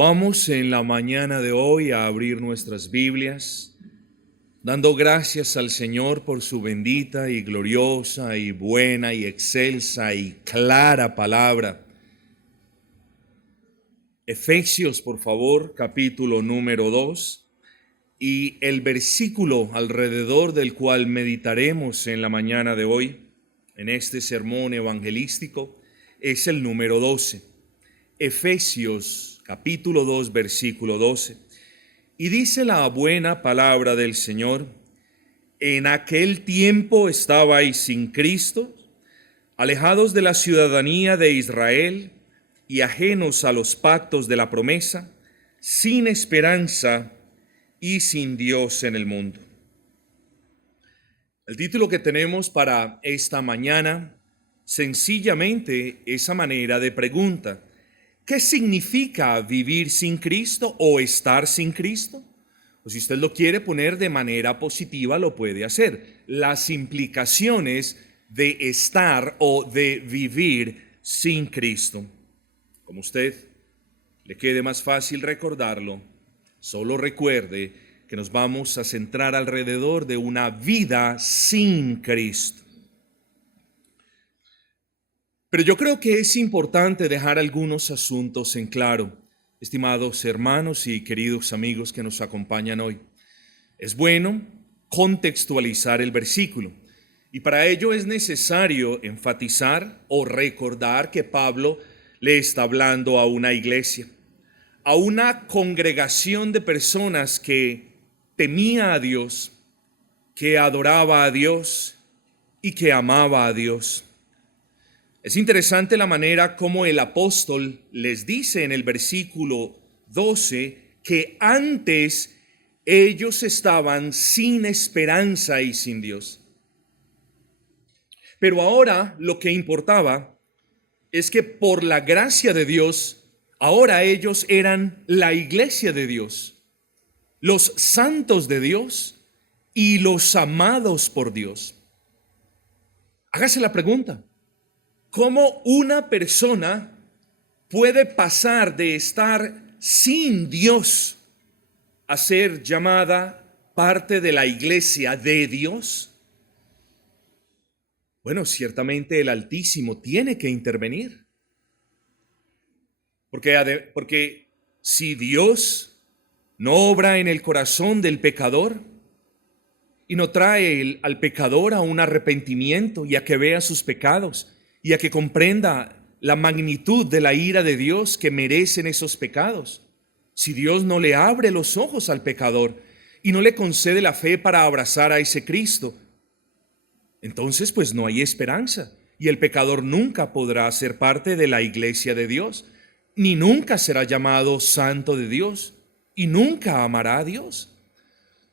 Vamos en la mañana de hoy a abrir nuestras Biblias, dando gracias al Señor por su bendita y gloriosa y buena y excelsa y clara palabra. Efesios, por favor, capítulo número 2, y el versículo alrededor del cual meditaremos en la mañana de hoy, en este sermón evangelístico, es el número 12. Efesios, capítulo 2, versículo 12. Y dice la buena palabra del Señor: en aquel tiempo estabais sin Cristo, alejados de la ciudadanía de Israel y ajenos a los pactos de la promesa, sin esperanza y sin Dios en el mundo. El título que tenemos para esta mañana, sencillamente esa manera de pregunta: ¿qué significa vivir sin Cristo o estar sin Cristo? O si usted lo quiere poner de manera positiva, lo puede hacer. Las implicaciones de estar o de vivir sin Cristo. Como usted le quede más fácil recordarlo, solo recuerde que nos vamos a centrar alrededor de una vida sin Cristo. Pero yo creo que es importante dejar algunos asuntos en claro, estimados hermanos y queridos amigos que nos acompañan hoy. Es bueno contextualizar el versículo, y para ello es necesario enfatizar o recordar que Pablo le está hablando a una iglesia, a una congregación de personas que temía a Dios, que adoraba a Dios y que amaba a Dios. Es interesante la manera como el apóstol les dice en el versículo 12 que antes ellos estaban sin esperanza y sin Dios. Pero ahora lo que importaba es que por la gracia de Dios, ahora ellos eran la iglesia de Dios, los santos de Dios y los amados por Dios. Hágase la pregunta: ¿cómo una persona puede pasar de estar sin Dios a ser llamada parte de la iglesia de Dios? Bueno, ciertamente el Altísimo tiene que intervenir. Porque si Dios no obra en el corazón del pecador y no trae al pecador a un arrepentimiento y a que vea sus pecados, y a que comprenda la magnitud de la ira de Dios que merecen esos pecados, si Dios no le abre los ojos al pecador y no le concede la fe para abrazar a ese Cristo, entonces pues no hay esperanza, y el pecador nunca podrá ser parte de la iglesia de Dios, ni nunca será llamado santo de Dios, y nunca amará a Dios.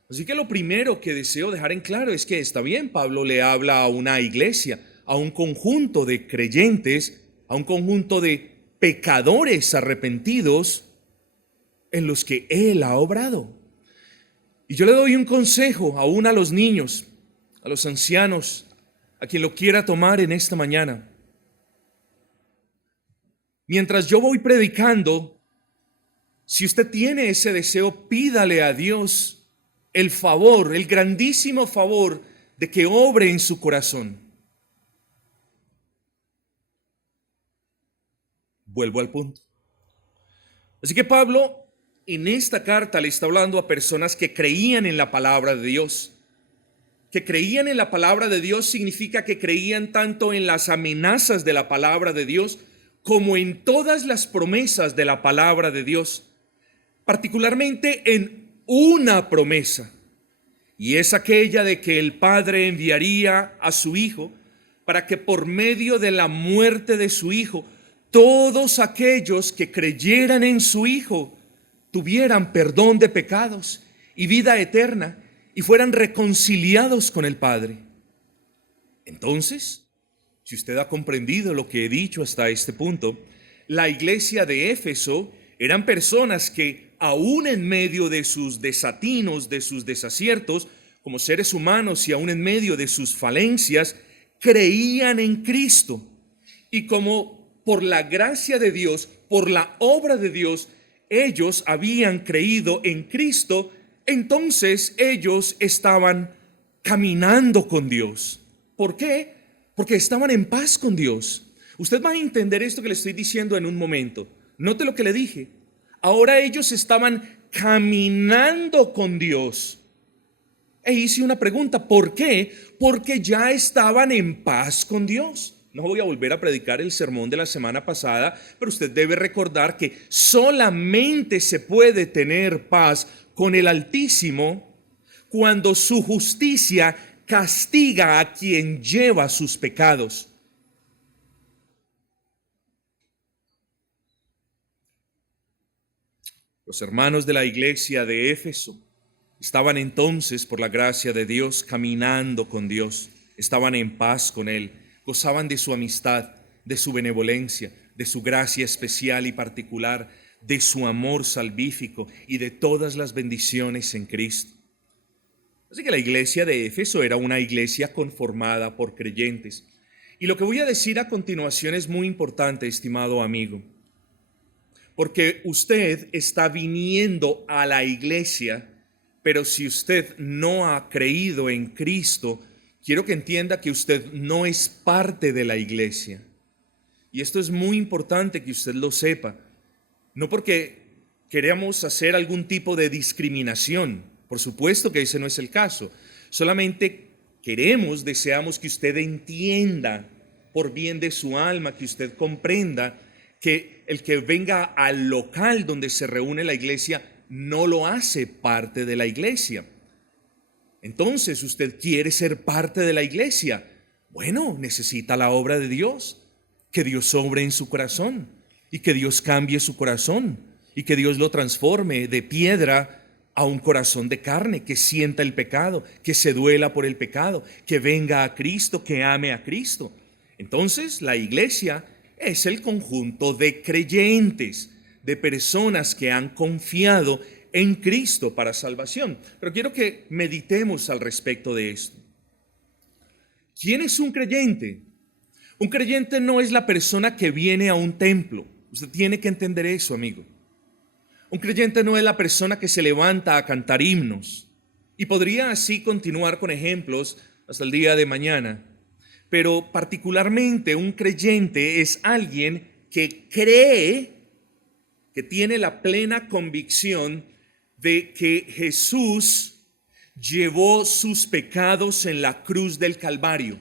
Así que lo primero que deseo dejar en claro es que está bien, Pablo le habla a una iglesia, a un conjunto de creyentes, a un conjunto de pecadores arrepentidos en los que él ha obrado. Y yo le doy un consejo aún a los niños, a los ancianos, a quien lo quiera tomar en esta mañana. Mientras yo voy predicando, si usted tiene ese deseo, pídale a Dios el favor, el grandísimo favor de que obre en su corazón. Vuelvo al punto. Así que Pablo en esta carta le está hablando a personas que creían en la palabra de Dios. Que creían en la palabra de Dios significa que creían tanto en las amenazas de la palabra de Dios como en todas las promesas de la palabra de Dios. Particularmente en una promesa, y es aquella de que el Padre enviaría a su Hijo para que por medio de la muerte de su Hijo todos aquellos que creyeran en su Hijo tuvieran perdón de pecados y vida eterna y fueran reconciliados con el Padre. Entonces, si usted ha comprendido lo que he dicho hasta este punto, la iglesia de Éfeso eran personas que aún en medio de sus desatinos, de sus desaciertos, como seres humanos y aún en medio de sus falencias, creían en Cristo. Y como por la gracia de Dios, por la obra de Dios, ellos habían creído en Cristo, entonces ellos estaban caminando con Dios. ¿Por qué? Porque estaban en paz con Dios. Usted va a entender esto que le estoy diciendo en un momento. Note lo que le dije. Ahora ellos estaban caminando con Dios. E hice una pregunta, ¿por qué? Porque ya estaban en paz con Dios. No voy a volver a predicar el sermón de la semana pasada, pero usted debe recordar que solamente se puede tener paz con el Altísimo cuando su justicia castiga a quien lleva sus pecados. Los hermanos de la iglesia de Éfeso estaban entonces, por la gracia de Dios, caminando con Dios, estaban en paz con Él, gozaban de su amistad, de su benevolencia, de su gracia especial y particular, de su amor salvífico y de todas las bendiciones en Cristo. Así que la iglesia de Éfeso era una iglesia conformada por creyentes. Y lo que voy a decir a continuación es muy importante, estimado amigo, porque usted está viniendo a la iglesia, pero si usted no ha creído en Cristo, quiero que entienda que usted no es parte de la iglesia. Y esto es muy importante que usted lo sepa. No porque queremos hacer algún tipo de discriminación. Por supuesto que ese no es el caso. Solamente deseamos que usted entienda por bien de su alma, que usted comprenda que el que venga al local donde se reúne la iglesia no lo hace parte de la iglesia. Entonces, usted quiere ser parte de la iglesia. Bueno, necesita la obra de Dios, que Dios obre en su corazón y que Dios cambie su corazón y que Dios lo transforme de piedra a un corazón de carne, que sienta el pecado, que se duela por el pecado, que venga a Cristo, que ame a Cristo. Entonces, la iglesia es el conjunto de creyentes, de personas que han confiado en Cristo para salvación. Pero quiero que meditemos al respecto de esto. ¿Quién es un creyente? Un creyente no es la persona que viene a un templo. Usted tiene que entender eso, amigo. Un creyente no es la persona que se levanta a cantar himnos. Y podría así continuar con ejemplos hasta el día de mañana. Pero particularmente un creyente es alguien que cree, que tiene la plena convicción de que Jesús llevó sus pecados en la cruz del Calvario.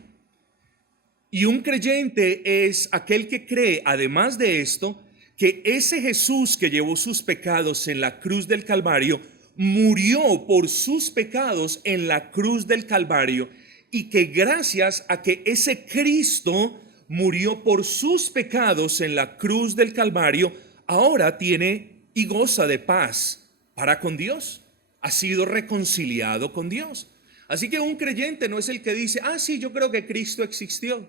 Y un creyente es aquel que cree, además de esto, que ese Jesús que llevó sus pecados en la cruz del Calvario, murió por sus pecados en la cruz del Calvario, y que gracias a que ese Cristo murió por sus pecados en la cruz del Calvario, ahora tiene y goza de paz para con Dios. Ha sido reconciliado con Dios. Así que un creyente no es el que dice, sí, yo creo que Cristo existió.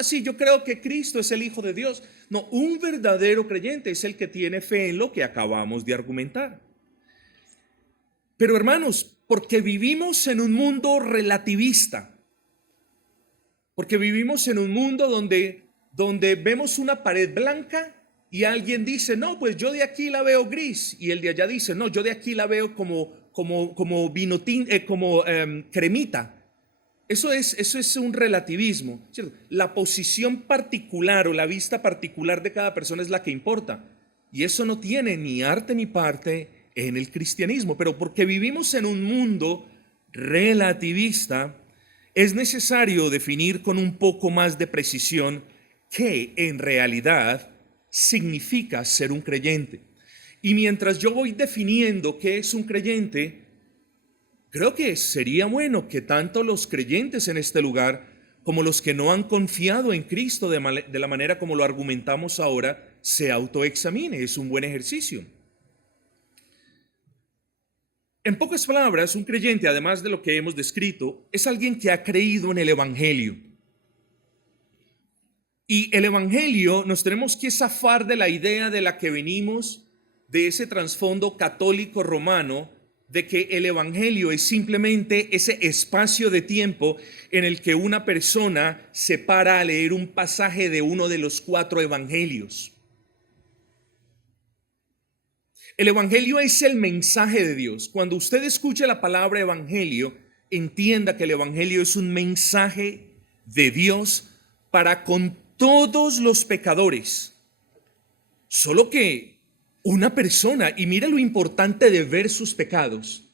Sí, yo creo que Cristo es el Hijo de Dios. No, un verdadero creyente es el que tiene fe en lo que acabamos de argumentar. Pero hermanos, porque vivimos en un mundo relativista, porque vivimos en un mundo donde vemos una pared blanca y alguien dice, no, pues yo de aquí la veo gris, y el de allá dice, no, yo de aquí la veo como vino cremita. Eso es un relativismo, ¿cierto? La posición particular o la vista particular de cada persona es la que importa. Y eso no tiene ni arte ni parte en el cristianismo. Pero porque vivimos en un mundo relativista, es necesario definir con un poco más de precisión qué en realidad significa ser un creyente. Y mientras yo voy definiendo qué es un creyente, creo que sería bueno que tanto los creyentes en este lugar como los que no han confiado en Cristo de la manera como lo argumentamos ahora, se autoexamine. Es un buen ejercicio. En pocas palabras, un creyente, además de lo que hemos descrito, es alguien que ha creído en el Evangelio. Y el Evangelio nos tenemos que zafar de la idea de la que venimos, de ese trasfondo católico romano, de que el Evangelio es simplemente ese espacio de tiempo en el que una persona se para a leer un pasaje de uno de los 4 evangelios. El evangelio es el mensaje de Dios. Cuando usted escuche la palabra evangelio, entienda que el evangelio es un mensaje de Dios para con todos los pecadores. Solo que una persona, y mira lo importante de ver sus pecados,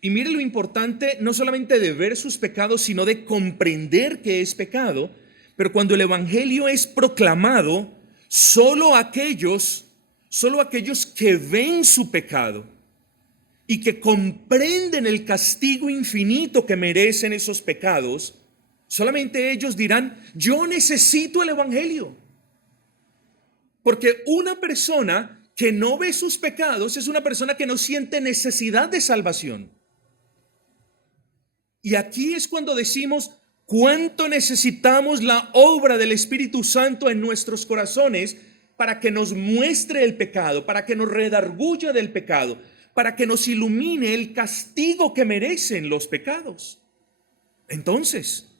y mire lo importante no solamente de ver sus pecados, sino de comprender que es pecado. Pero cuando el evangelio es proclamado, solo aquellos que ven su pecado y que comprenden el castigo infinito que merecen esos pecados, solamente ellos dirán: yo necesito el evangelio. Porque una persona que no ve sus pecados es una persona que no siente necesidad de salvación. Y aquí es cuando decimos cuánto necesitamos la obra del Espíritu Santo en nuestros corazones para que nos muestre el pecado, para que nos redarguya del pecado, para que nos ilumine el castigo que merecen los pecados. Entonces,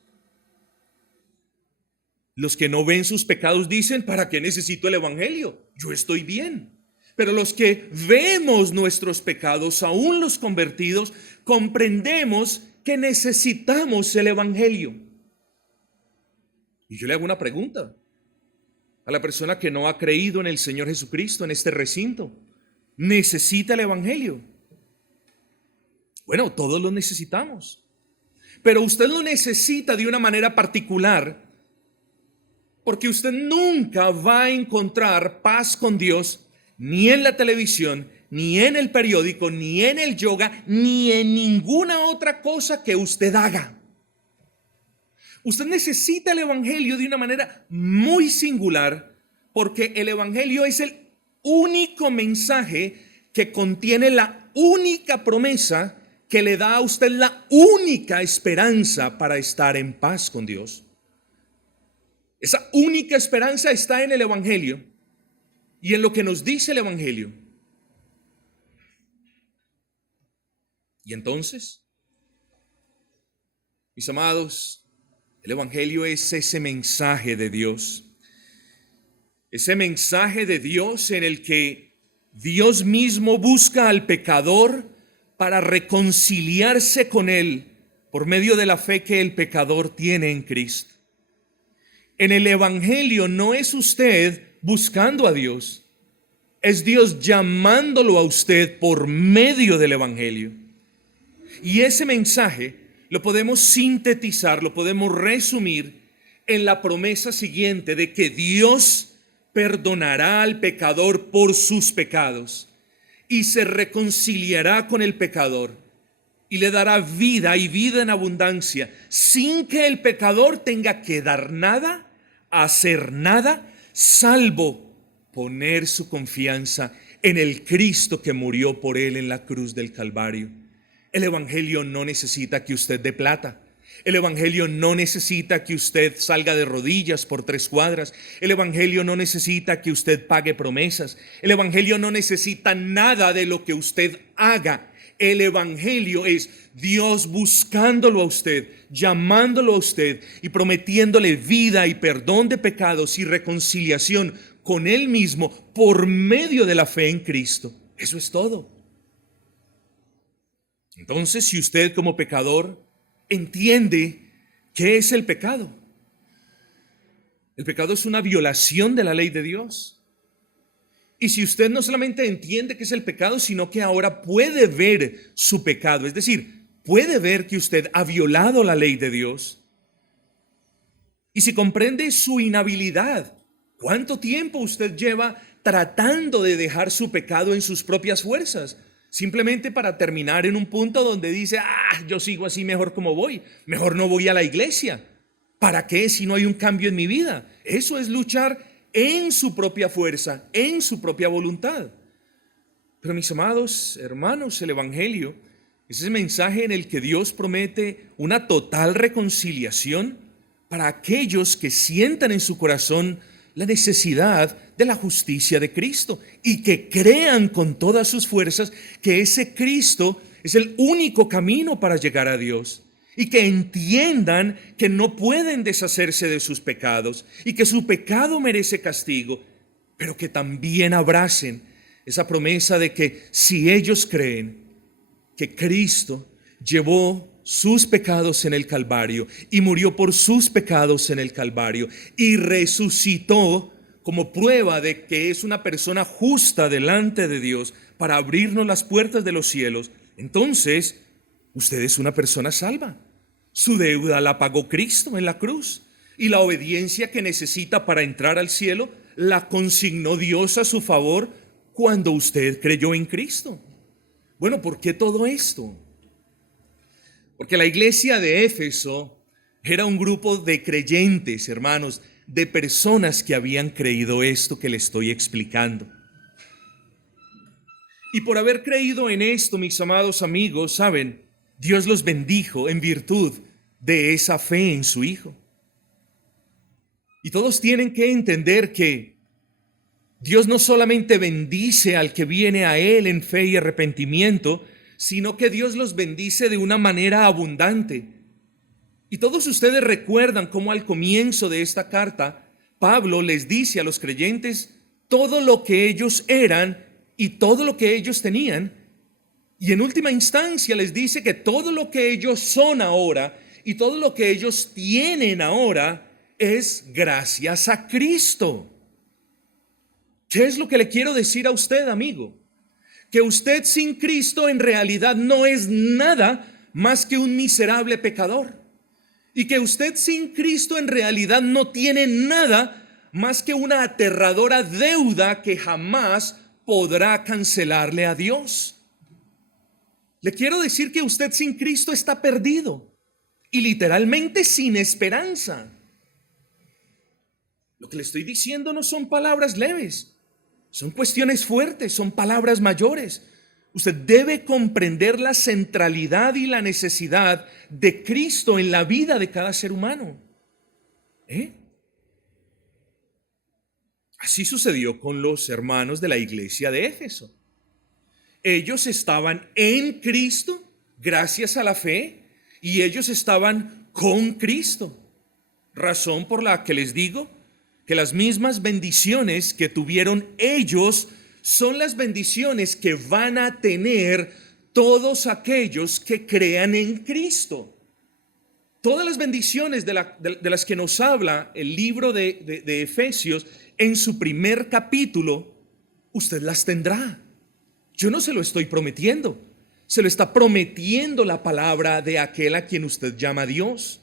los que no ven sus pecados dicen: ¿para qué necesito el evangelio? Yo estoy bien. Pero los que vemos nuestros pecados, aún los convertidos, comprendemos que necesitamos el evangelio. Y yo le hago una pregunta a la persona que no ha creído en el Señor Jesucristo en este recinto: ¿necesita el evangelio? Bueno, todos lo necesitamos, pero usted lo necesita de una manera particular, porque usted nunca va a encontrar paz con Dios ni en la televisión, ni en el periódico, ni en el yoga, ni en ninguna otra cosa que usted haga. Usted necesita el evangelio de una manera muy singular, porque el evangelio es el único mensaje que contiene la única promesa que le da a usted la única esperanza para estar en paz con Dios. Esa única esperanza está en el evangelio y en lo que nos dice el evangelio. Y entonces, mis amados, el evangelio es ese mensaje de Dios. Ese mensaje de Dios en el que Dios mismo busca al pecador para reconciliarse con él por medio de la fe que el pecador tiene en Cristo. En el evangelio no es usted buscando a Dios, es Dios llamándolo a usted por medio del evangelio. Y ese mensaje lo podemos sintetizar, lo podemos resumir en la promesa siguiente de que Dios perdonará al pecador por sus pecados y se reconciliará con el pecador y le dará vida y vida en abundancia, sin que el pecador tenga que dar nada, hacer nada, salvo poner su confianza en el Cristo que murió por él en la cruz del Calvario. El evangelio no necesita que usted dé plata. El evangelio no necesita que usted salga de rodillas por 3 cuadras. El evangelio no necesita que usted pague promesas. El evangelio no necesita nada de lo que usted haga. El evangelio es Dios buscándolo a usted, llamándolo a usted y prometiéndole vida y perdón de pecados y reconciliación con él mismo por medio de la fe en Cristo. Eso es todo. Entonces, si usted como pecador entiende qué es el pecado es una violación de la ley de Dios. Y si usted no solamente entiende qué es el pecado, sino que ahora puede ver su pecado, es decir, puede ver que usted ha violado la ley de Dios. Y si comprende su inhabilidad, ¿cuánto tiempo usted lleva tratando de dejar su pecado en sus propias fuerzas? Simplemente para terminar en un punto donde dice: yo sigo así mejor como voy, mejor no voy a la iglesia. ¿Para qué si no hay un cambio en mi vida? Eso es luchar en su propia fuerza, en su propia voluntad. Pero mis amados hermanos, el evangelio es ese mensaje en el que Dios promete una total reconciliación para aquellos que sientan en su corazón la necesidad de la justicia de Cristo y que crean con todas sus fuerzas que ese Cristo es el único camino para llegar a Dios, y que entiendan que no pueden deshacerse de sus pecados y que su pecado merece castigo, pero que también abracen esa promesa de que si ellos creen que Cristo llevó sus pecados en el Calvario y murió por sus pecados en el Calvario y resucitó como prueba de que es una persona justa delante de Dios para abrirnos las puertas de los cielos, entonces usted es una persona salva. Su deuda la pagó Cristo en la cruz y la obediencia que necesita para entrar al cielo la consignó Dios a su favor cuando usted creyó en Cristo. Bueno, ¿por qué todo esto? Porque la iglesia de Éfeso era un grupo de creyentes, hermanos, de personas que habían creído esto que le estoy explicando. Y por haber creído en esto, mis amados amigos, saben, Dios los bendijo en virtud de esa fe en su Hijo. Y todos tienen que entender que Dios no solamente bendice al que viene a Él en fe y arrepentimiento, sino que Dios los bendice de una manera abundante. Y todos ustedes recuerdan cómo al comienzo de esta carta, Pablo les dice a los creyentes todo lo que ellos eran y todo lo que ellos tenían. Y en última instancia les dice que todo lo que ellos son ahora y todo lo que ellos tienen ahora es gracias a Cristo. ¿Qué es lo que le quiero decir a usted, amigo? Que usted sin Cristo en realidad no es nada más que un miserable pecador. Y que usted sin Cristo en realidad no tiene nada más que una aterradora deuda que jamás podrá cancelarle a Dios. Le quiero decir que usted sin Cristo está perdido y literalmente sin esperanza. Lo que le estoy diciendo no son palabras leves. Son cuestiones fuertes, son palabras mayores. Usted debe comprender la centralidad y la necesidad de Cristo en la vida de cada ser humano. Así sucedió con los hermanos de la iglesia de Éfeso. Ellos estaban en Cristo gracias a la fe y ellos estaban con Cristo. Razón por la que les digo que las mismas bendiciones que tuvieron ellos son las bendiciones que van a tener todos aquellos que crean en Cristo. Todas las bendiciones de las que nos habla el libro de Efesios en su primer capítulo, usted las tendrá. Yo no se lo estoy prometiendo, se lo está prometiendo la palabra de aquel a quien usted llama Dios.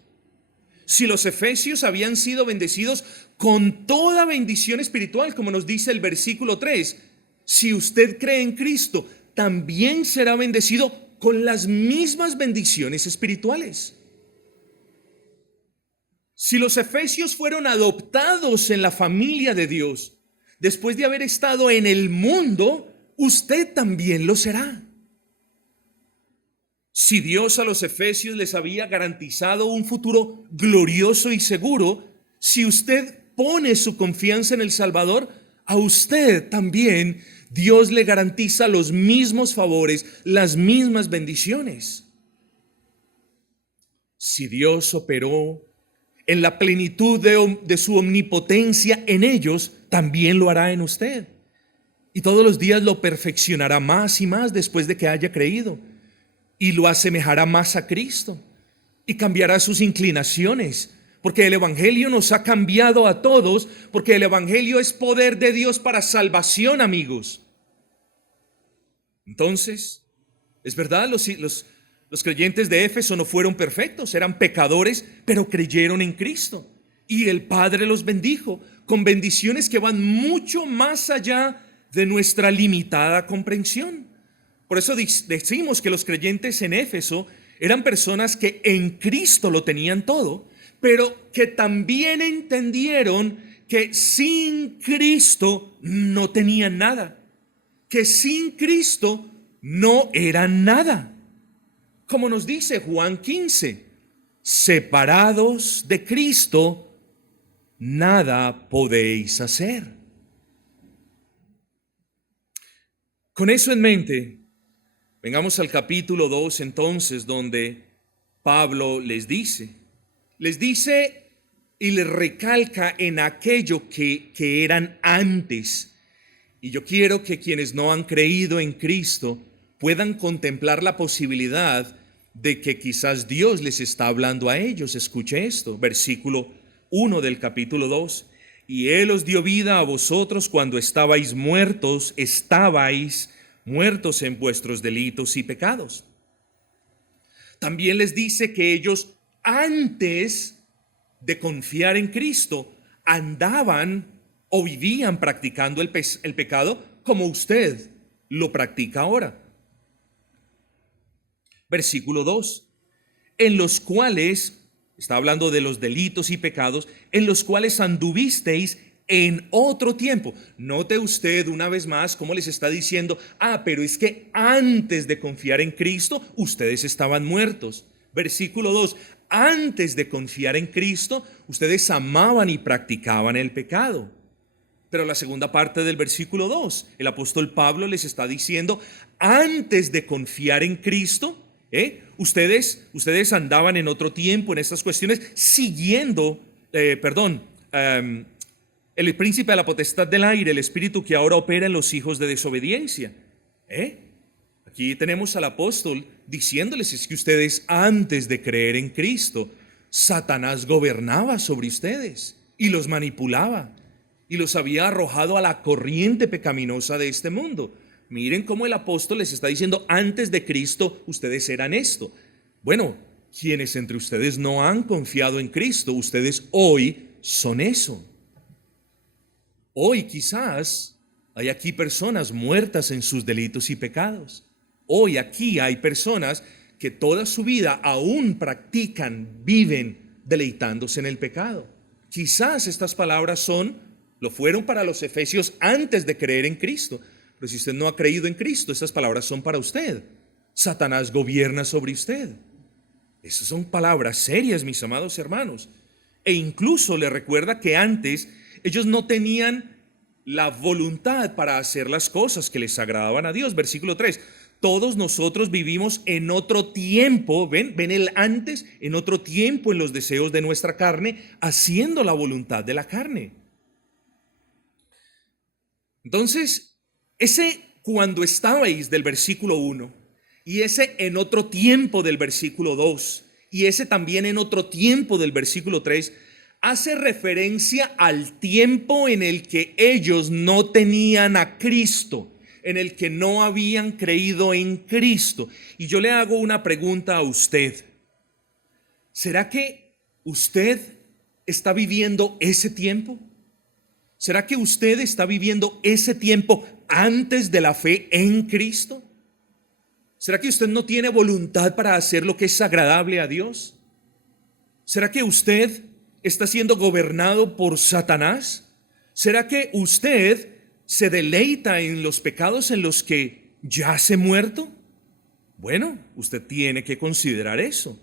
Si los efesios habían sido bendecidos con toda bendición espiritual, como nos dice el versículo 3, si usted cree en Cristo, también será bendecido con las mismas bendiciones espirituales. Si los efesios fueron adoptados en la familia de Dios, después de haber estado en el mundo, usted también lo será. Si Dios a los efesios les había garantizado un futuro glorioso y seguro, si usted pone su confianza en el Salvador, a usted también Dios le garantiza los mismos favores, las mismas bendiciones. Si Dios operó en la plenitud de su omnipotencia en ellos, también lo hará en usted. Y todos los días lo perfeccionará más y más después de que haya creído. Y lo asemejará más a Cristo. Y cambiará sus inclinaciones. Porque el Evangelio nos ha cambiado a todos. Porque el Evangelio es poder de Dios para salvación, amigos. Entonces, es verdad, los creyentes de Éfeso no fueron perfectos. Eran pecadores, pero creyeron en Cristo. Y el Padre los bendijo con bendiciones que van mucho más allá de nuestra limitada comprensión. Por eso decimos que los creyentes en Éfeso eran personas que en Cristo lo tenían todo, pero que también entendieron que sin Cristo no tenían nada, que sin Cristo no eran nada. Como nos dice Juan 15, separados de Cristo, nada podéis hacer. Con eso en mente, vengamos al capítulo 2 entonces, donde Pablo les dice y les recalca en aquello que eran antes, Y yo quiero que quienes no han creído en Cristo puedan contemplar la posibilidad de que quizás Dios les está hablando a ellos. Escuche esto, versículo 1 del capítulo 2. Y Él os dio vida a vosotros cuando estabais muertos en vuestros delitos y pecados. También les dice que ellos antes de confiar en Cristo andaban o vivían practicando el pecado como usted lo practica ahora. Versículo 2, en los cuales, está hablando de los delitos y pecados, en los cuales anduvisteis en otro tiempo. Note usted una vez más cómo les está diciendo, pero es que antes de confiar en Cristo, ustedes estaban muertos. Versículo 2, antes de confiar en Cristo, ustedes amaban y practicaban el pecado. Pero la segunda parte del versículo 2, el apóstol Pablo les está diciendo, antes de confiar en Cristo, ustedes andaban en otro tiempo en estas cuestiones, siguiendo, el príncipe de la potestad del aire, el espíritu que ahora opera en los hijos de desobediencia. Aquí tenemos al apóstol diciéndoles, es que ustedes antes de creer en Cristo, Satanás gobernaba sobre ustedes y los manipulaba y los había arrojado a la corriente pecaminosa de este mundo. Miren cómo el apóstol les está diciendo, antes de Cristo ustedes eran esto. Bueno, quienes entre ustedes no han confiado en Cristo, ustedes hoy son eso. Hoy quizás hay aquí personas muertas en sus delitos y pecados. Hoy aquí hay personas que toda su vida aún practican, viven deleitándose en el pecado. Quizás estas palabras lo fueron para los efesios antes de creer en Cristo. Pero si usted no ha creído en Cristo, estas palabras son para usted. Satanás gobierna sobre usted. Esas son palabras serias, mis amados hermanos. E incluso le recuerda que antes ellos no tenían la voluntad para hacer las cosas que les agradaban a Dios. Versículo 3. Todos nosotros vivimos en otro tiempo, ven el antes, en otro tiempo en los deseos de nuestra carne, haciendo la voluntad de la carne. Entonces, ese cuando estabais del versículo 1 y ese en otro tiempo del versículo 2 y ese también en otro tiempo del versículo 3 hace referencia al tiempo en el que ellos no tenían a Cristo, en el que no habían creído en Cristo. Y yo le hago una pregunta a usted. ¿Será que usted está viviendo ese tiempo? ¿Será que usted está viviendo ese tiempo antes de la fe en Cristo? ¿Será que usted no tiene voluntad para hacer lo que es agradable a Dios? ¿Será que usted está siendo gobernado por Satanás? ¿Será que usted se deleita en los pecados en los que yace muerto? Bueno, usted tiene que considerar eso.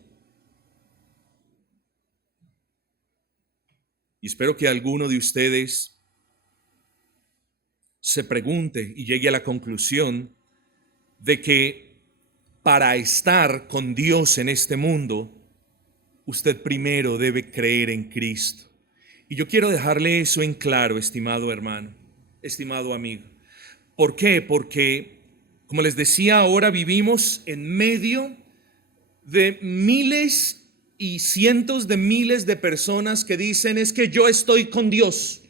Y espero que alguno de ustedes se pregunte y llegue a la conclusión de que para estar con Dios en este mundo, usted primero debe creer en Cristo. Y yo quiero dejarle eso en claro, estimado hermano, estimado amigo. ¿Por qué? Porque, como les decía, ahora vivimos en medio de miles y cientos de miles de personas que dicen, es que yo estoy con Dios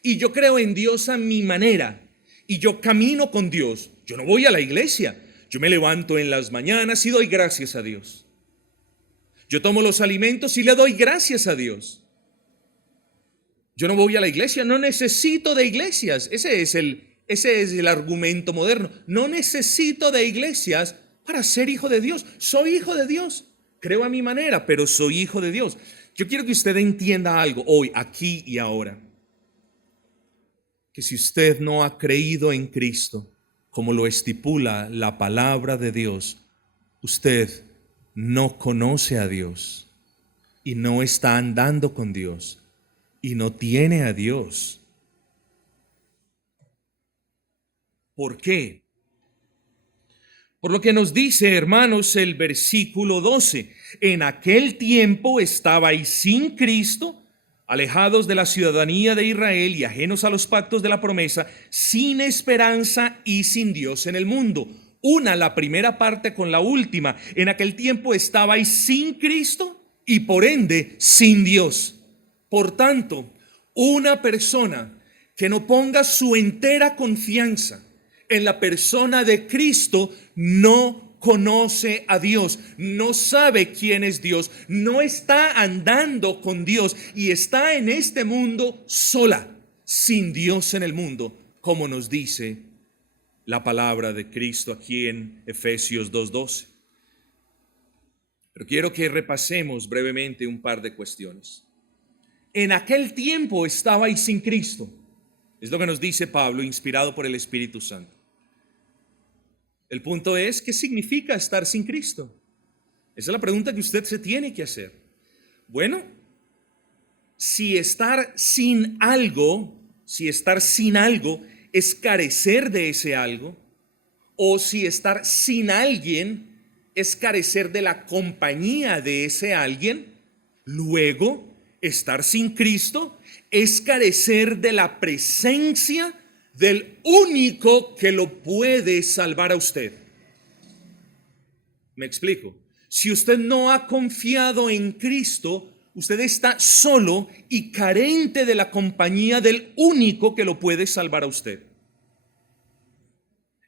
y yo creo en Dios a mi manera y yo camino con Dios. Yo no voy a la iglesia, yo me levanto en las mañanas y doy gracias a Dios. Yo tomo los alimentos y le doy gracias a Dios. Yo no voy a la iglesia, no necesito de iglesias. Ese es el argumento moderno. No necesito de iglesias para ser hijo de Dios. Soy hijo de Dios. Creo a mi manera, pero soy hijo de Dios. Yo quiero que usted entienda algo hoy, aquí y ahora. Que si usted no ha creído en Cristo, como lo estipula la palabra de Dios, usted no conoce a Dios y no está andando con Dios y no tiene a Dios. ¿Por qué? Por lo que nos dice, hermanos, el versículo 12, en aquel tiempo estabais sin Cristo, alejados de la ciudadanía de Israel y ajenos a los pactos de la promesa, sin esperanza y sin Dios en el mundo. Una la primera parte con la última. En aquel tiempo estabais sin Cristo y por ende sin Dios. Por tanto, una persona que no ponga su entera confianza en la persona de Cristo no conoce a Dios, no sabe quién es Dios, no está andando con Dios y está en este mundo sola, sin Dios en el mundo, como nos dice la palabra de Cristo aquí en Efesios 2:12. Pero quiero que repasemos brevemente un par de cuestiones. En aquel tiempo estabais sin Cristo, es lo que nos dice Pablo, inspirado por el Espíritu Santo. El punto es, ¿qué significa estar sin Cristo? Esa es la pregunta que usted se tiene que hacer. Bueno, si estar sin algo es carecer de ese algo, o si estar sin alguien es carecer de la compañía de ese alguien, luego estar sin Cristo es carecer de la presencia del único que lo puede salvar a usted. Me explico. Si usted no ha confiado en Cristo, usted está solo y carente de la compañía del único que lo puede salvar a usted.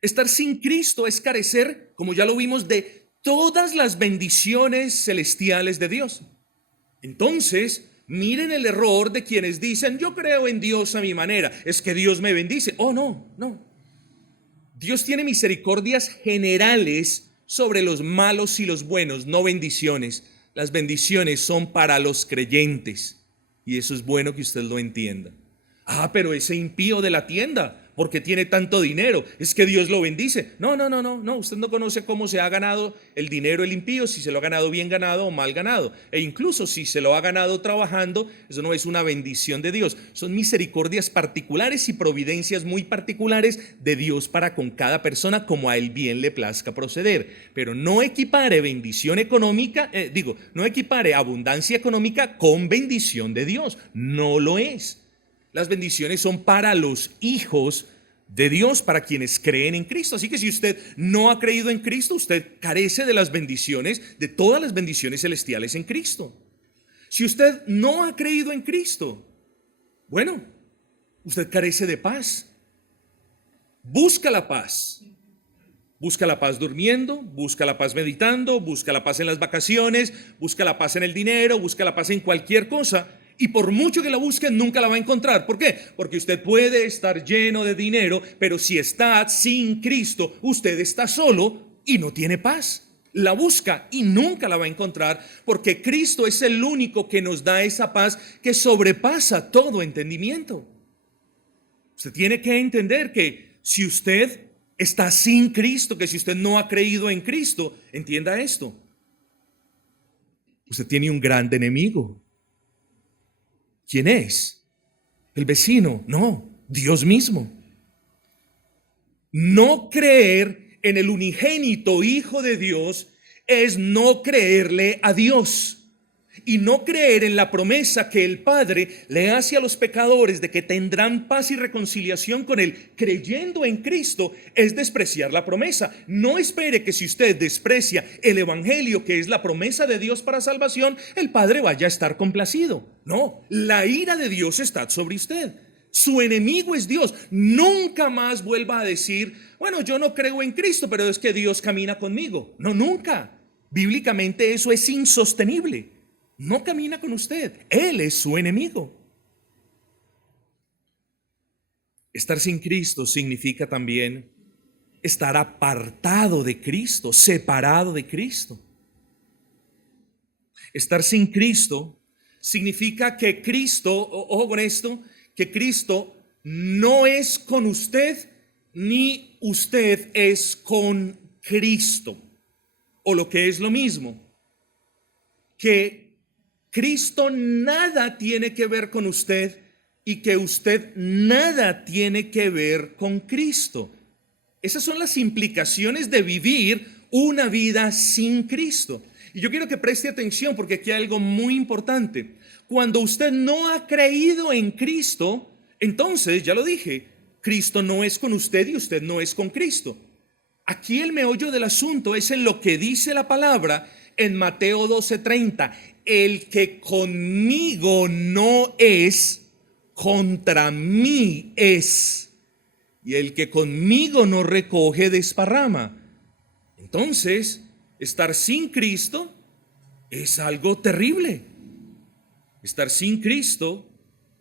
Estar sin Cristo es carecer, como ya lo vimos, de todas las bendiciones celestiales de Dios. Entonces, miren el error de quienes dicen, yo creo en Dios a mi manera, es que Dios me bendice. Oh, no. Dios tiene misericordias generales sobre los malos y los buenos, no bendiciones. Las bendiciones son para los creyentes y eso es bueno que usted lo entienda. Pero ese impío de la tienda, porque tiene tanto dinero, es que Dios lo bendice. No, usted no conoce cómo se ha ganado el dinero el impío, si se lo ha ganado bien ganado o mal ganado. E incluso si se lo ha ganado trabajando, eso no es una bendición de Dios. Son misericordias particulares y providencias muy particulares de Dios para con cada persona como a él bien le plazca proceder. Pero no equipare bendición económica, no equipare abundancia económica con bendición de Dios. No lo es. Las bendiciones son para los hijos de Dios, para quienes creen en Cristo. Así que si usted no ha creído en Cristo, usted carece de las bendiciones, de todas las bendiciones celestiales en Cristo. Si usted no ha creído en Cristo, bueno, usted carece de paz. Busca la paz. Busca la paz durmiendo, busca la paz meditando, busca la paz en las vacaciones, busca la paz en el dinero, busca la paz en cualquier cosa. Y por mucho que la busque, nunca la va a encontrar. ¿Por qué? Porque usted puede estar lleno de dinero, pero si está sin Cristo, usted está solo y no tiene paz. La busca y nunca la va a encontrar, porque Cristo es el único que nos da esa paz que sobrepasa todo entendimiento. Usted tiene que entender que si usted está sin Cristo, que si usted no ha creído en Cristo, entienda esto. Usted tiene un gran enemigo. ¿Quién es? ¿El vecino? No, Dios mismo. No creer en el unigénito Hijo de Dios es no creerle a Dios. Y no creer en la promesa que el Padre le hace a los pecadores de que tendrán paz y reconciliación con Él creyendo en Cristo es despreciar la promesa. No espere que si usted desprecia el Evangelio, que es la promesa de Dios para salvación, el Padre vaya a estar complacido. No, la ira de Dios está sobre usted. Su enemigo es Dios. Nunca más vuelva a decir, bueno, yo no creo en Cristo, pero es que Dios camina conmigo. No, nunca. Bíblicamente eso es insostenible. No camina con usted. Él es su enemigo. Estar sin Cristo significa también estar apartado de Cristo, separado de Cristo. Estar sin Cristo significa que Cristo, ojo con esto, que Cristo no es con usted ni usted es con Cristo. O lo que es lo mismo, que Cristo nada tiene que ver con usted y que usted nada tiene que ver con Cristo. Esas son las implicaciones de vivir una vida sin Cristo. Y yo quiero que preste atención porque aquí hay algo muy importante. cuando usted no ha creído en Cristo, entonces, ya lo dije, Cristo no es con usted y usted no es con Cristo. Aquí el meollo del asunto es en lo que dice la palabra en Mateo 12:30. El que conmigo no es, contra mí es. Y el que conmigo no recoge, desparrama. Entonces, estar sin Cristo es algo terrible. Estar sin Cristo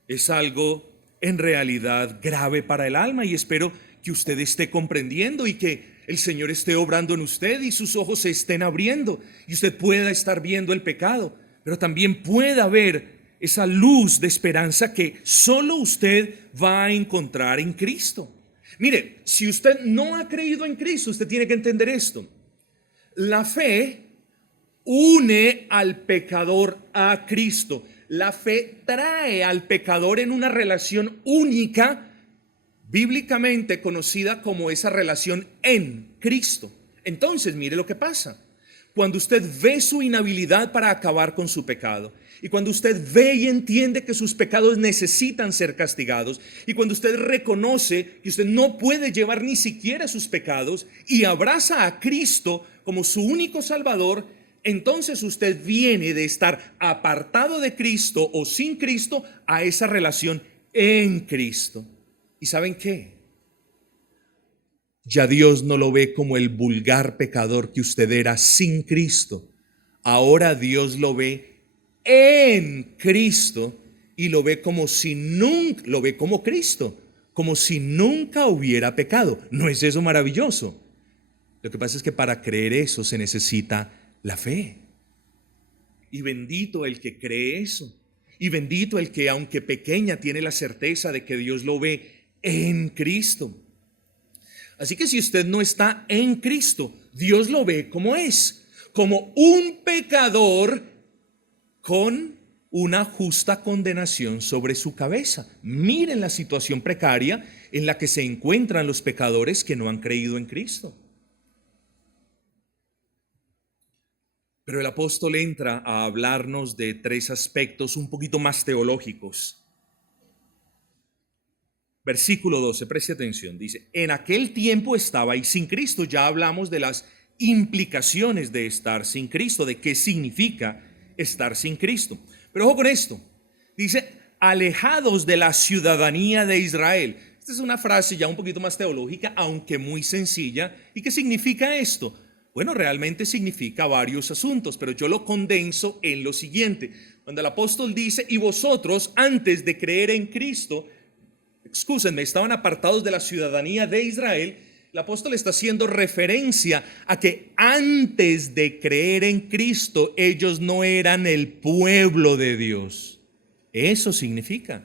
es algo en realidad grave para el alma, y espero que usted esté comprendiendo y que el Señor esté obrando en usted y sus ojos se estén abriendo y usted pueda estar viendo el pecado, pero también pueda ver esa luz de esperanza que solo usted va a encontrar en Cristo. Mire, si usted no ha creído en Cristo, usted tiene que entender esto. La fe une al pecador a Cristo. La fe trae al pecador en una relación única, bíblicamente conocida como esa relación en Cristo. Entonces, mire lo que pasa. Cuando usted ve su inhabilidad para acabar con su pecado, y cuando usted ve y entiende que sus pecados necesitan ser castigados, y cuando usted reconoce que usted no puede llevar ni siquiera sus pecados y abraza a Cristo como su único Salvador, entonces usted viene de estar apartado de Cristo o sin Cristo a esa relación en Cristo. ¿Y saben qué? Ya Dios no lo ve como el vulgar pecador que usted era sin Cristo. Ahora Dios lo ve en Cristo y lo ve como si nunca, lo ve como Cristo, como si nunca hubiera pecado. ¿No es eso maravilloso? Lo que pasa es que para creer eso se necesita la fe. Y bendito el que cree eso. Y bendito el que, aunque pequeña, tiene la certeza de que Dios lo ve en Cristo. Así que si usted no está en Cristo, Dios lo ve como es, como un pecador con una justa condenación sobre su cabeza. Miren la situación precaria en la que se encuentran los pecadores que no han creído en Cristo. Pero el apóstol entra a hablarnos de tres aspectos un poquito más teológicos. Versículo 12, preste atención, dice: en aquel tiempo estabais sin Cristo. Ya hablamos de las implicaciones de estar sin Cristo, de qué significa estar sin Cristo. Pero ojo con esto, dice: alejados de la ciudadanía de Israel. Esta es una frase ya un poquito más teológica, aunque muy sencilla. ¿Y qué significa esto? Bueno, realmente significa varios asuntos, pero yo lo condenso en lo siguiente. Cuando el apóstol dice: y vosotros antes de creer en Cristo, estaban apartados de la ciudadanía de Israel, el apóstol está haciendo referencia a que antes de creer en Cristo ellos no eran el pueblo de Dios. Eso significa.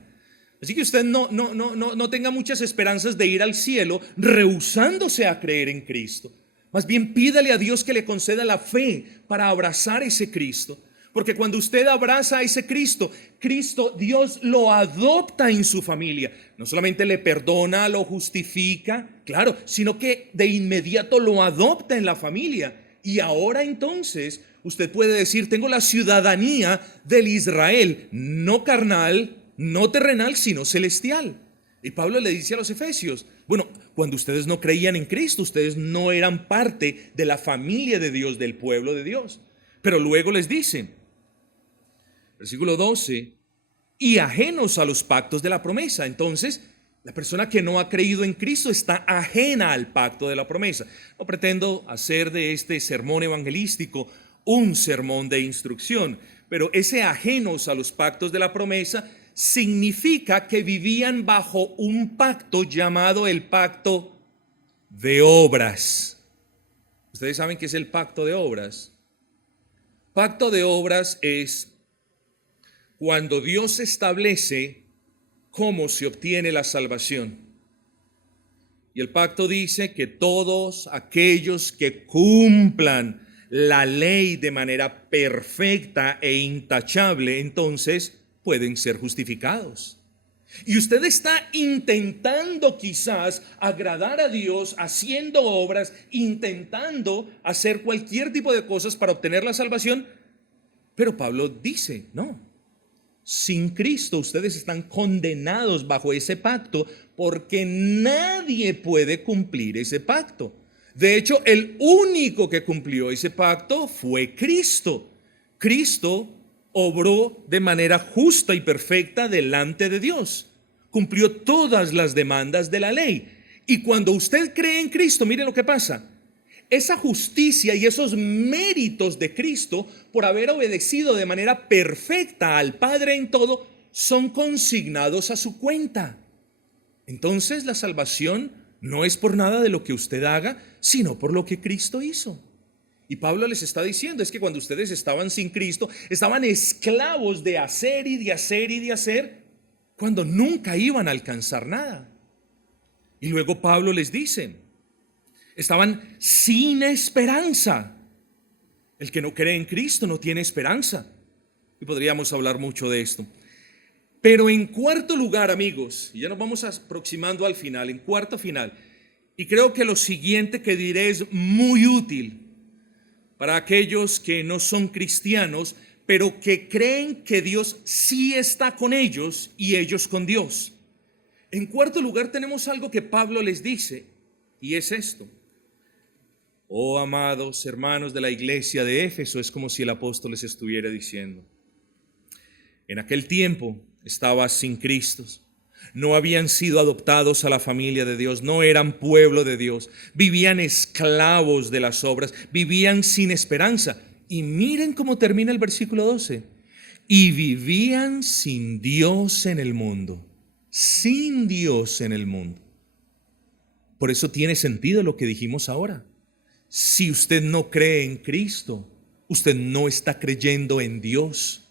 Así que usted no tenga muchas esperanzas de ir al cielo rehusándose a creer en Cristo. Más bien pídale a Dios que le conceda la fe para abrazar ese Cristo. Porque cuando usted abraza a ese Cristo, Dios lo adopta en su familia. No solamente le perdona, lo justifica, claro, sino que de inmediato lo adopta en la familia. Y ahora entonces usted puede decir: tengo la ciudadanía del Israel, no carnal, no terrenal, sino celestial. Y Pablo le dice a los efesios: bueno, cuando ustedes no creían en Cristo, ustedes no eran parte de la familia de Dios, del pueblo de Dios. Pero luego les dice, versículo 12, y ajenos a los pactos de la promesa. Entonces, la persona que no ha creído en Cristo está ajena al pacto de la promesa. No pretendo hacer de este sermón evangelístico un sermón de instrucción, pero ese ajenos a los pactos de la promesa significa que vivían bajo un pacto llamado el pacto de obras. ¿Ustedes saben qué es el pacto de obras? Pacto de obras es cuando Dios establece cómo se obtiene la salvación. Y el pacto dice que todos aquellos que cumplan la ley de manera perfecta e intachable, entonces pueden ser justificados. Y usted está intentando quizás agradar a Dios, haciendo obras, intentando hacer cualquier tipo de cosas para obtener la salvación. Pero Pablo dice, no, sin Cristo. Ustedes están condenados bajo ese pacto porque nadie puede cumplir ese pacto. De hecho, el único que cumplió ese pacto fue Cristo. Cristo obró de manera justa y perfecta delante de Dios. Cumplió todas las demandas de la ley. Y cuando usted cree en Cristo, mire lo que pasa. Esa justicia y esos méritos de Cristo por haber obedecido de manera perfecta al Padre en todo son consignados a su cuenta. Entonces la salvación no es por nada de lo que usted haga, sino por lo que Cristo hizo. Y Pablo les está diciendo, es que cuando ustedes estaban sin Cristo, estaban esclavos de hacer y de hacer y de hacer, cuando nunca iban a alcanzar nada. Y luego Pablo les dice, estaban sin esperanza. El que no cree en Cristo no tiene esperanza. Y podríamos hablar mucho de esto. Pero en cuarto lugar, amigos, y ya nos vamos aproximando al final, en cuarto final, y creo que lo siguiente que diré es muy útil para aquellos que no son cristianos, pero que creen que Dios sí está con ellos y ellos con Dios. En cuarto lugar tenemos algo que Pablo les dice, y es esto. Oh, amados hermanos de la iglesia de Éfeso, es como si el apóstol les estuviera diciendo. En aquel tiempo estaban sin Cristo, no habían sido adoptados a la familia de Dios, no eran pueblo de Dios, vivían esclavos de las obras, vivían sin esperanza. Y miren cómo termina el versículo 12. Y vivían sin Dios en el mundo, sin Dios en el mundo. Por eso tiene sentido lo que dijimos ahora. Si usted no cree en Cristo, usted no está creyendo en Dios.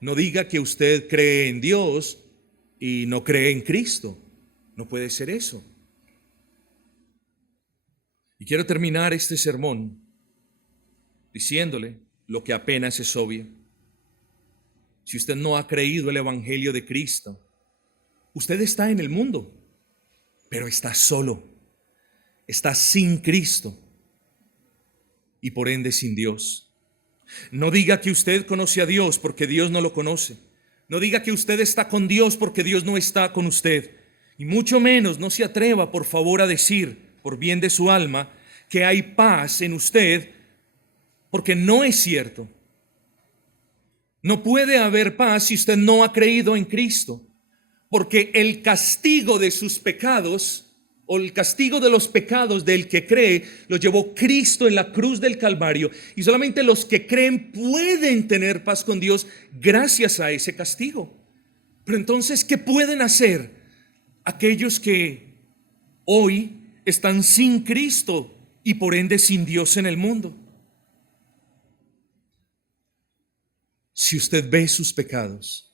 No diga que usted cree en Dios y no cree en Cristo. No puede ser eso. Y quiero terminar este sermón diciéndole lo que apenas es obvio. Si usted no ha creído el Evangelio de Cristo, usted está en el mundo, pero está solo, está sin Cristo y por ende sin Dios. No diga que usted conoce a Dios porque Dios no lo conoce. No diga que usted está con Dios porque Dios no está con usted. Y mucho menos no se atreva, por favor, a decir, por bien de su alma, que hay paz en usted, porque no es cierto. No puede haber paz si usted no ha creído en Cristo, porque el castigo de sus pecados, o el castigo de los pecados del que cree, lo llevó Cristo en la cruz del Calvario, y solamente los que creen pueden tener paz con Dios gracias a ese castigo. Pero entonces, ¿qué pueden hacer aquellos que hoy están sin Cristo y por ende sin Dios en el mundo? Si usted ve sus pecados,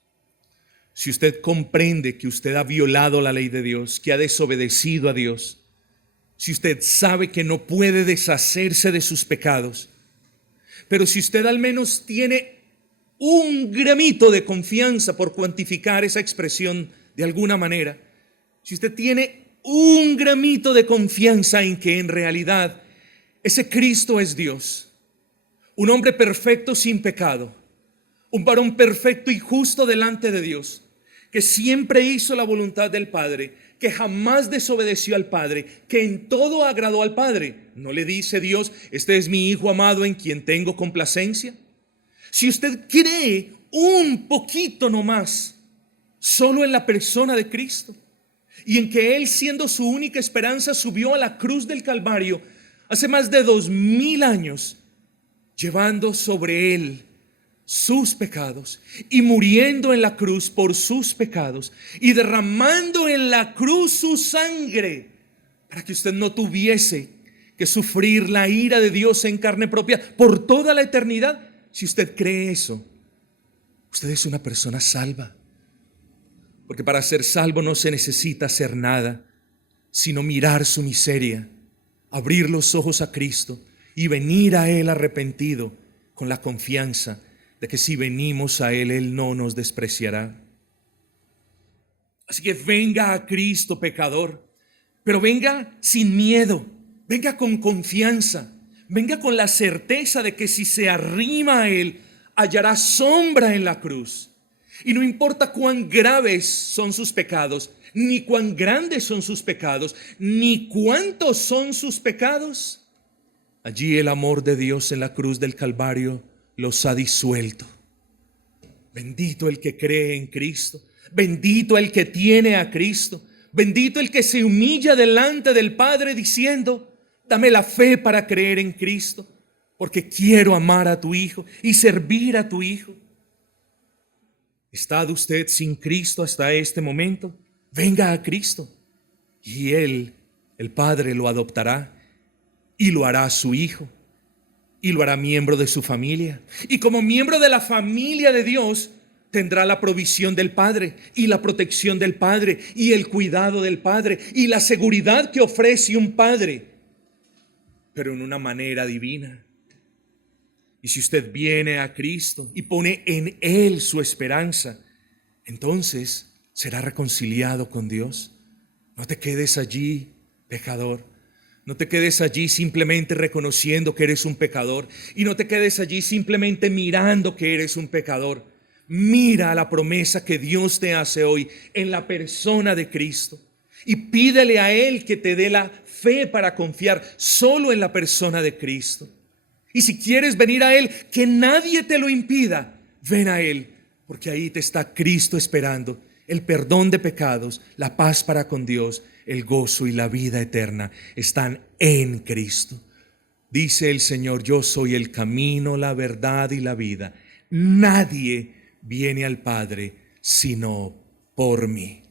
si usted comprende que usted ha violado la ley de Dios, que ha desobedecido a Dios, si usted sabe que no puede deshacerse de sus pecados, pero si usted al menos tiene un gramito de confianza, por cuantificar esa expresión de alguna manera, si usted tiene un gramito de confianza en que en realidad ese Cristo es Dios, un hombre perfecto sin pecado, un varón perfecto y justo delante de Dios, que siempre hizo la voluntad del Padre, que jamás desobedeció al Padre, que en todo agradó al Padre. ¿No le dice Dios, este es mi Hijo amado en quien tengo complacencia? Si usted cree un poquito nomás, solo en la persona de Cristo, y en que Él, siendo su única esperanza, subió a la cruz del Calvario hace más de 2000 años, llevando sobre Él sus pecados y muriendo en la cruz por sus pecados y derramando en la cruz su sangre para que usted no tuviese que sufrir la ira de Dios en carne propia por toda la eternidad. Si usted cree eso, usted es una persona salva, porque para ser salvo no se necesita hacer nada, sino mirar su miseria, abrir los ojos a Cristo y venir a Él arrepentido con la confianza de que si venimos a Él, Él no nos despreciará. Así que venga a Cristo, pecador, pero venga sin miedo, venga con confianza, venga con la certeza de que si se arrima a Él, hallará sombra en la cruz. Y no importa cuán graves son sus pecados, ni cuán grandes son sus pecados, ni cuántos son sus pecados, allí el amor de Dios en la cruz del Calvario los ha disuelto. Bendito el que cree en Cristo, bendito el que tiene a Cristo, bendito el que se humilla delante del Padre diciendo: dame la fe para creer en Cristo, porque quiero amar a tu Hijo y servir a tu Hijo. ¿Está usted sin Cristo hasta este momento? Venga a Cristo y Él, el Padre, lo adoptará y lo hará su hijo y lo hará miembro de su familia. Y como miembro de la familia de Dios, tendrá la provisión del Padre y la protección del Padre y el cuidado del Padre y la seguridad que ofrece un Padre, pero en una manera divina. Y si usted viene a Cristo y pone en Él su esperanza, entonces será reconciliado con Dios. No te quedes allí, pecador. No te quedes allí simplemente reconociendo que eres un pecador. Y no te quedes allí simplemente mirando que eres un pecador. Mira la promesa que Dios te hace hoy en la persona de Cristo. Y pídele a Él que te dé la fe para confiar solo en la persona de Cristo. Y si quieres venir a Él, que nadie te lo impida, ven a Él, porque ahí te está Cristo esperando, el perdón de pecados, la paz para con Dios, el gozo y la vida eterna están en Cristo. Dice el Señor: yo soy el camino, la verdad y la vida. Nadie viene al Padre sino por mí.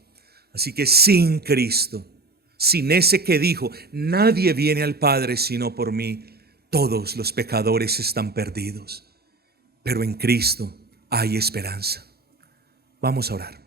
Así que sin Cristo, sin ese que dijo: nadie viene al Padre sino por mí, todos los pecadores están perdidos, pero en Cristo hay esperanza. Vamos a orar.